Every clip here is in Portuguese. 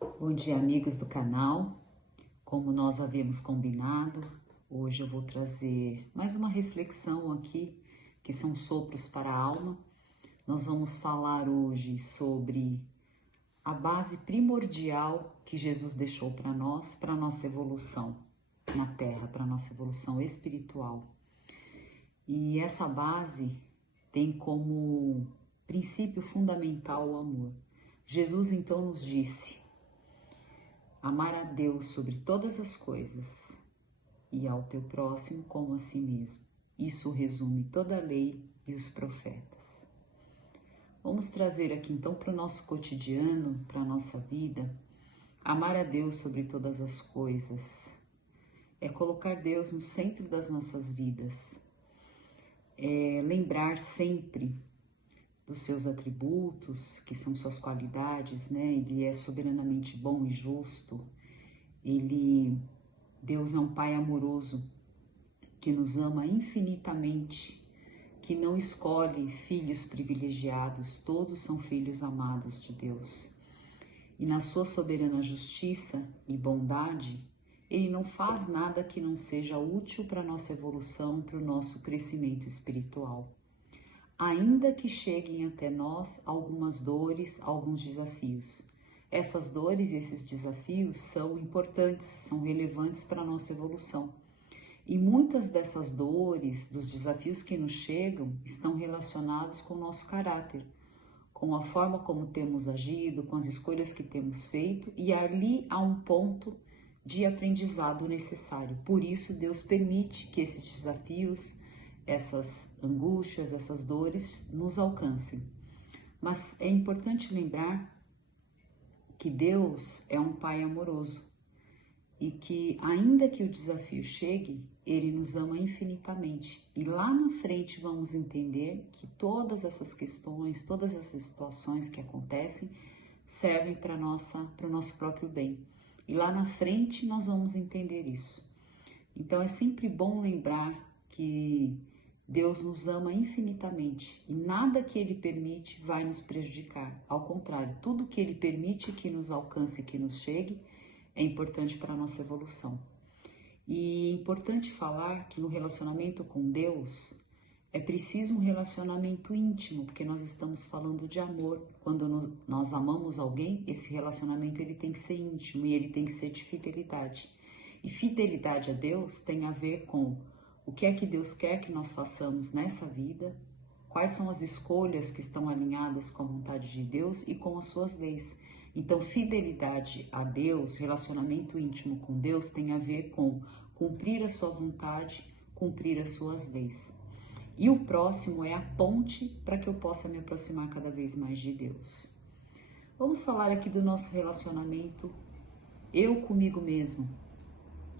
Bom dia, amigos do canal. Como nós havíamos combinado, hoje eu vou trazer mais uma reflexão aqui, que são sopros para a alma. Nós vamos falar hoje sobre a base primordial que Jesus deixou para nós, para a nossa evolução na Terra, para a nossa evolução espiritual. E essa base tem como princípio fundamental o amor. Jesus então nos disse: amar a Deus sobre todas as coisas e ao teu próximo como a si mesmo. Isso resume toda a lei e os profetas. Vamos trazer aqui então para o nosso cotidiano, para a nossa vida, amar a Deus sobre todas as coisas. É colocar Deus no centro das nossas vidas. É lembrar sempre dos seus atributos, que são suas qualidades, né? Ele é soberanamente bom e justo. Deus é um Pai amoroso, que nos ama infinitamente, que não escolhe filhos privilegiados, todos são filhos amados de Deus. E na sua soberana justiça e bondade, Ele não faz nada que não seja útil para a nossa evolução, para o nosso crescimento espiritual. Ainda que cheguem até nós algumas dores, alguns desafios. Essas dores e esses desafios são importantes, são relevantes para a nossa evolução. E muitas dessas dores, dos desafios que nos chegam, estão relacionados com o nosso caráter, com a forma como temos agido, com as escolhas que temos feito, e ali há um ponto de aprendizado necessário. Por isso, Deus permite que esses desafios, essas angústias, essas dores nos alcancem. Mas é importante lembrar que Deus é um Pai amoroso e que, ainda que o desafio chegue, Ele nos ama infinitamente. E lá na frente vamos entender que todas essas questões, todas essas situações que acontecem servem para o nosso próprio bem. E lá na frente nós vamos entender isso. Então é sempre bom lembrar que Deus nos ama infinitamente e nada que Ele permite vai nos prejudicar. Ao contrário, tudo que Ele permite que nos alcance, que nos chegue, é importante para a nossa evolução. E é importante falar que no relacionamento com Deus é preciso um relacionamento íntimo, porque nós estamos falando de amor. Quando nós amamos alguém, esse relacionamento ele tem que ser íntimo e ele tem que ser de fidelidade. E fidelidade a Deus tem a ver com o que é que Deus quer que nós façamos nessa vida, quais são as escolhas que estão alinhadas com a vontade de Deus e com as suas leis. Então, fidelidade a Deus, relacionamento íntimo com Deus tem a ver com cumprir a sua vontade, cumprir as suas leis. E o próximo é a ponte para que eu possa me aproximar cada vez mais de Deus. Vamos falar aqui do nosso relacionamento eu comigo mesmo.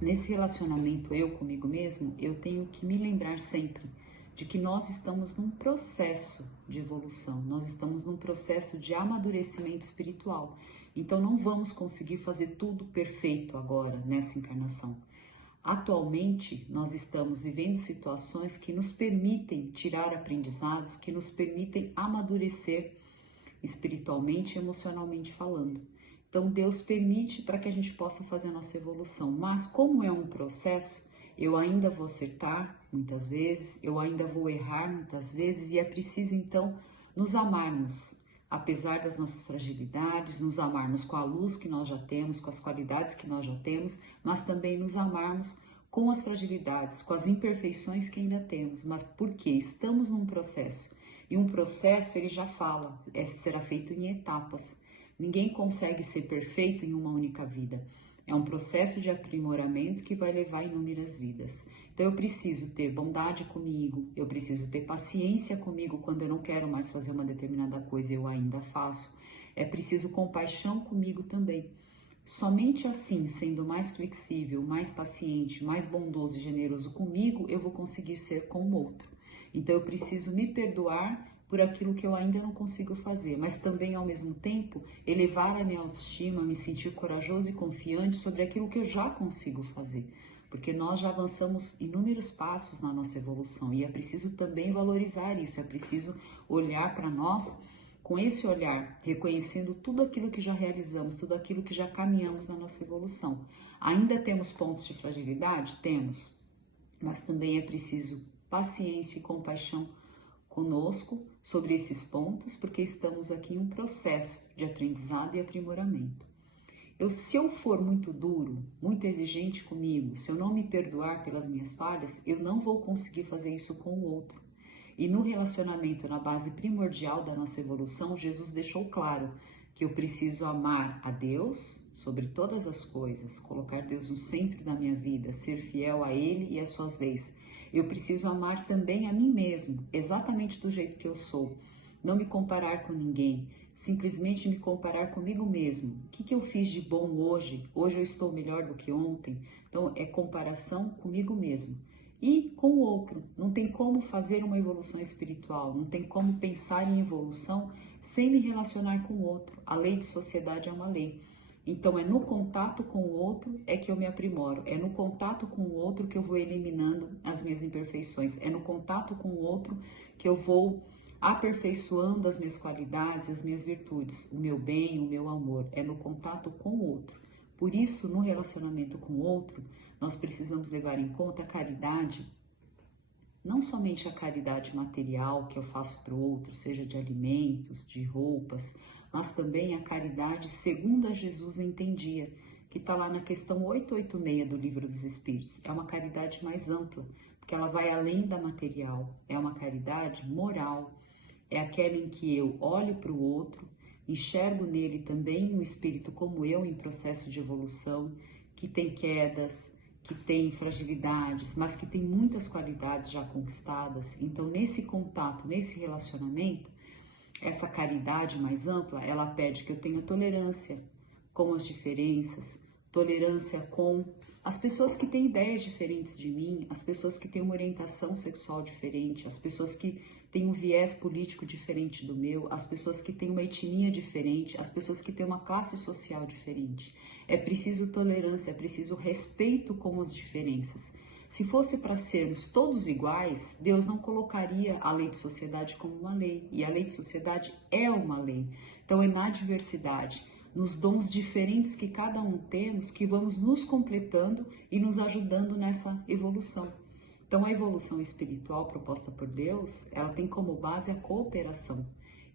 Nesse relacionamento eu comigo mesmo, eu tenho que me lembrar sempre de que nós estamos num processo de evolução, nós estamos num processo de amadurecimento espiritual. Então não vamos conseguir fazer tudo perfeito agora, nessa encarnação. Atualmente, nós estamos vivendo situações que nos permitem tirar aprendizados, que nos permitem amadurecer espiritualmente e emocionalmente falando. Então, Deus permite para que a gente possa fazer a nossa evolução. Mas, como é um processo, eu ainda vou acertar muitas vezes, eu ainda vou errar muitas vezes, e é preciso, então, nos amarmos, apesar das nossas fragilidades, nos amarmos com a luz que nós já temos, com as qualidades que nós já temos, mas também nos amarmos com as fragilidades, com as imperfeições que ainda temos. Mas porque estamos num processo, e um processo, ele já fala, será feito em etapas. Ninguém consegue ser perfeito em uma única vida. É um processo de aprimoramento que vai levar inúmeras vidas. Então eu preciso ter bondade comigo, eu preciso ter paciência comigo quando eu não quero mais fazer uma determinada coisa e eu ainda faço. É preciso compaixão comigo também. Somente assim, sendo mais flexível, mais paciente, mais bondoso e generoso comigo, eu vou conseguir ser com o outro. Então eu preciso me perdoar por aquilo que eu ainda não consigo fazer, mas também, ao mesmo tempo, elevar a minha autoestima, me sentir corajoso e confiante sobre aquilo que eu já consigo fazer, porque nós já avançamos inúmeros passos na nossa evolução e é preciso também valorizar isso, é preciso olhar para nós com esse olhar, reconhecendo tudo aquilo que já realizamos, tudo aquilo que já caminhamos na nossa evolução. Ainda temos pontos de fragilidade? Temos, mas também é preciso paciência e compaixão conosco sobre esses pontos, porque estamos aqui em um processo de aprendizado e aprimoramento. Se eu for muito duro, muito exigente comigo, se eu não me perdoar pelas minhas falhas, eu não vou conseguir fazer isso com o outro. E no relacionamento, na base primordial da nossa evolução, Jesus deixou claro que eu preciso amar a Deus sobre todas as coisas, colocar Deus no centro da minha vida, ser fiel a Ele e às suas leis. Eu preciso amar também a mim mesmo, exatamente do jeito que eu sou. Não me comparar com ninguém, simplesmente me comparar comigo mesmo. O que eu fiz de bom hoje? Hoje eu estou melhor do que ontem? Então é comparação comigo mesmo. E com o outro. Não tem como fazer uma evolução espiritual, não tem como pensar em evolução sem me relacionar com o outro. A lei de sociedade é uma lei. Então é no contato com o outro é que eu me aprimoro, é no contato com o outro que eu vou eliminando as minhas imperfeições, é no contato com o outro que eu vou aperfeiçoando as minhas qualidades, as minhas virtudes, o meu bem, o meu amor, é no contato com o outro. Por isso, no relacionamento com o outro, nós precisamos levar em conta a caridade, não somente a caridade material que eu faço para o outro, seja de alimentos, de roupas, mas também a caridade segundo a Jesus entendia, que está lá na questão 886 do Livro dos Espíritos. É uma caridade mais ampla, porque ela vai além da material, é uma caridade moral, é aquela em que eu olho para o outro, enxergo nele também um espírito como eu em processo de evolução, que tem quedas, que tem fragilidades, mas que tem muitas qualidades já conquistadas. Então, nesse contato, nesse relacionamento, essa caridade mais ampla, ela pede que eu tenha tolerância com as diferenças, tolerância com as pessoas que têm ideias diferentes de mim, as pessoas que têm uma orientação sexual diferente, as pessoas que têm um viés político diferente do meu, as pessoas que têm uma etnia diferente, as pessoas que têm uma classe social diferente. É preciso tolerância, é preciso respeito com as diferenças. Se fosse para sermos todos iguais, Deus não colocaria a lei de sociedade como uma lei. E a lei de sociedade é uma lei. Então é na diversidade, nos dons diferentes que cada um temos, que vamos nos completando e nos ajudando nessa evolução. Então a evolução espiritual proposta por Deus, ela tem como base a cooperação.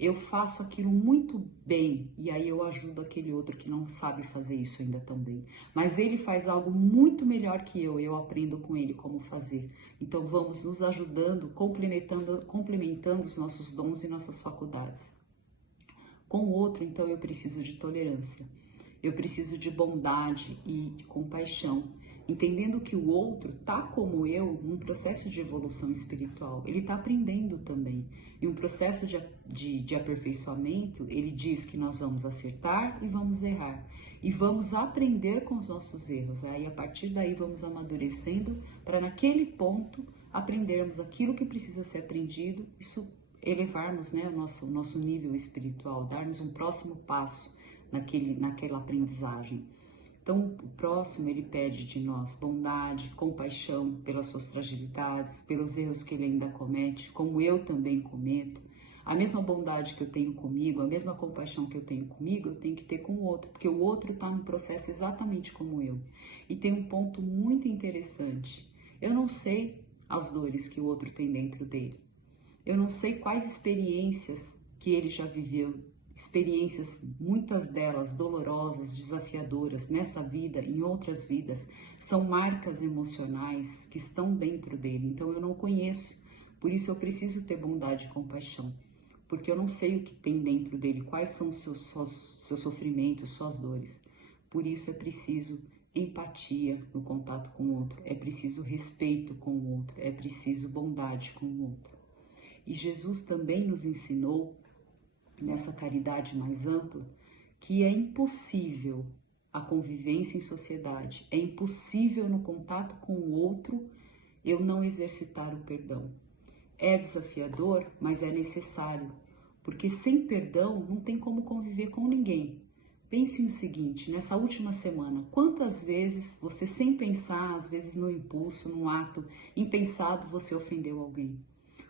Eu faço aquilo muito bem e aí eu ajudo aquele outro que não sabe fazer isso ainda tão bem. Mas ele faz algo muito melhor que eu aprendo com ele como fazer. Então vamos nos ajudando, complementando os nossos dons e nossas faculdades. Com o outro, então, eu preciso de tolerância. Eu preciso de bondade e de compaixão, entendendo que o outro tá como eu num processo de evolução espiritual. Ele está aprendendo também. E um processo de aperfeiçoamento, ele diz que nós vamos acertar e vamos errar. E vamos aprender com os nossos erros. Aí, a partir daí, vamos amadurecendo para, naquele ponto, aprendermos aquilo que precisa ser aprendido, isso elevarmos, né, o nosso nível espiritual, darmos um próximo passo naquela aprendizagem. Então, o próximo, ele pede de nós bondade, compaixão pelas suas fragilidades, pelos erros que ele ainda comete, como eu também cometo. A mesma bondade que eu tenho comigo, a mesma compaixão que eu tenho comigo, eu tenho que ter com o outro, porque o outro está no processo exatamente como eu. E tem um ponto muito interessante. Eu não sei as dores que o outro tem dentro dele. Eu não sei quais experiências que ele já viveu, experiências, muitas delas dolorosas, desafiadoras nessa vida, em outras vidas, são marcas emocionais que estão dentro dele. Então eu não conheço, por isso eu preciso ter bondade e compaixão, porque eu não sei o que tem dentro dele, quais são os seus sofrimentos, suas dores. Por isso é preciso empatia no contato com o outro, é preciso respeito com o outro, é preciso bondade com o outro. E Jesus também nos ensinou, nessa caridade mais ampla, que é impossível a convivência em sociedade, é impossível no contato com o outro eu não exercitar o perdão. É desafiador, mas é necessário, porque sem perdão não tem como conviver com ninguém. Pense no seguinte, nessa última semana, quantas vezes você, sem pensar, às vezes no impulso, num ato impensado, você ofendeu alguém?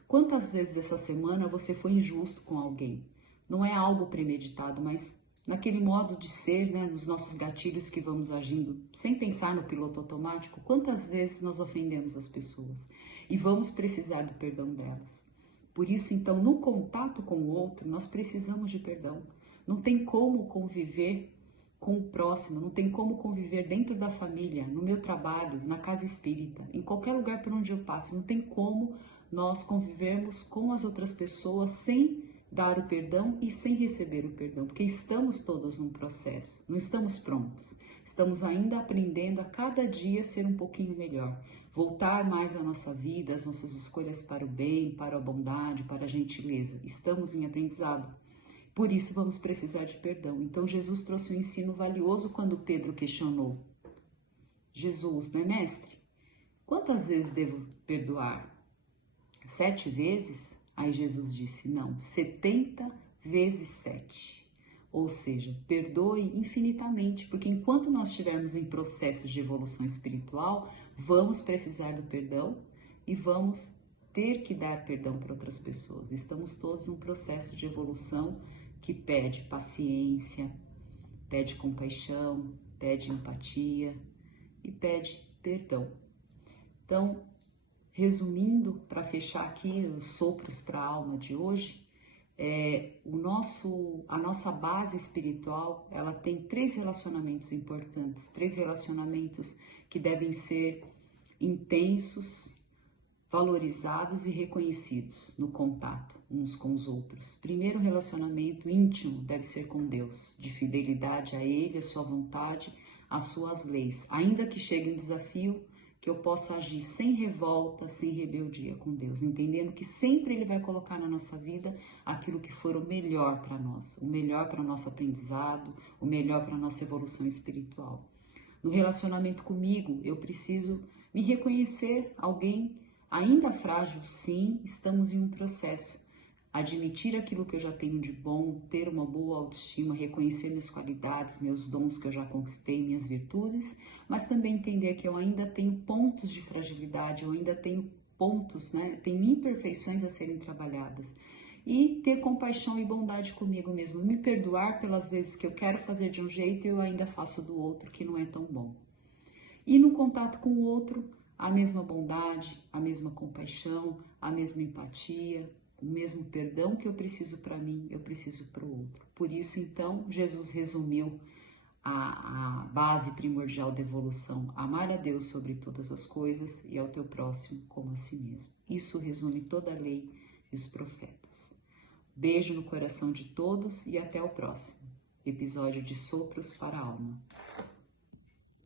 Quantas vezes essa semana você foi injusto com alguém? não é algo premeditado, mas naquele modo de ser, né, nos nossos gatilhos que vamos agindo, sem pensar no piloto automático, quantas vezes nós ofendemos as pessoas e vamos precisar do perdão delas. Por isso, então, no contato com o outro, nós precisamos de perdão. Não tem como conviver com o próximo, não tem como conviver dentro da família, no meu trabalho, na casa espírita, em qualquer lugar por onde eu passo, não tem como nós convivermos com as outras pessoas sem dar o perdão e sem receber o perdão, porque estamos todos num processo, não estamos prontos, estamos ainda aprendendo a cada dia ser um pouquinho melhor, voltar mais à nossa vida, às nossas escolhas para o bem, para a bondade, para a gentileza, estamos em aprendizado. Por isso vamos precisar de perdão. Então Jesus trouxe um ensino valioso quando Pedro questionou. Jesus, né, mestre? Quantas vezes devo perdoar? 7 vezes? Aí Jesus disse, não, 70 vezes 7. Ou seja, perdoe infinitamente, porque enquanto nós estivermos em processo de evolução espiritual, vamos precisar do perdão e vamos ter que dar perdão para outras pessoas. Estamos todos num processo de evolução que pede paciência, pede compaixão, pede empatia e pede perdão. Então, resumindo, para fechar aqui os sopros para a alma de hoje, a nossa base espiritual, ela tem 3 relacionamentos importantes, 3 relacionamentos que devem ser intensos, valorizados e reconhecidos no contato uns com os outros. Primeiro, relacionamento íntimo deve ser com Deus, de fidelidade a Ele, a sua vontade, as suas leis. Ainda que chegue um desafio, que eu possa agir sem revolta, sem rebeldia com Deus, entendendo que sempre Ele vai colocar na nossa vida aquilo que for o melhor para nós, o melhor para o nosso aprendizado, o melhor para a nossa evolução espiritual. No relacionamento comigo, eu preciso me reconhecer alguém ainda frágil, sim, estamos em um processo. Admitir aquilo que eu já tenho de bom, ter uma boa autoestima, reconhecer minhas qualidades, meus dons que eu já conquistei, minhas virtudes, mas também entender que eu ainda tenho pontos de fragilidade, eu ainda tenho pontos, né? Tenho imperfeições a serem trabalhadas. E ter compaixão e bondade comigo mesmo, me perdoar pelas vezes que eu quero fazer de um jeito e eu ainda faço do outro que não é tão bom. E no contato com o outro, a mesma bondade, a mesma compaixão, a mesma empatia, o mesmo perdão que eu preciso para mim, eu preciso para o outro. Por isso, então, Jesus resumiu a base primordial da evolução, amar a Deus sobre todas as coisas e ao teu próximo como a si mesmo. Isso resume toda a lei e os profetas. Beijo no coração de todos e até o próximo episódio de Sopros para a Alma.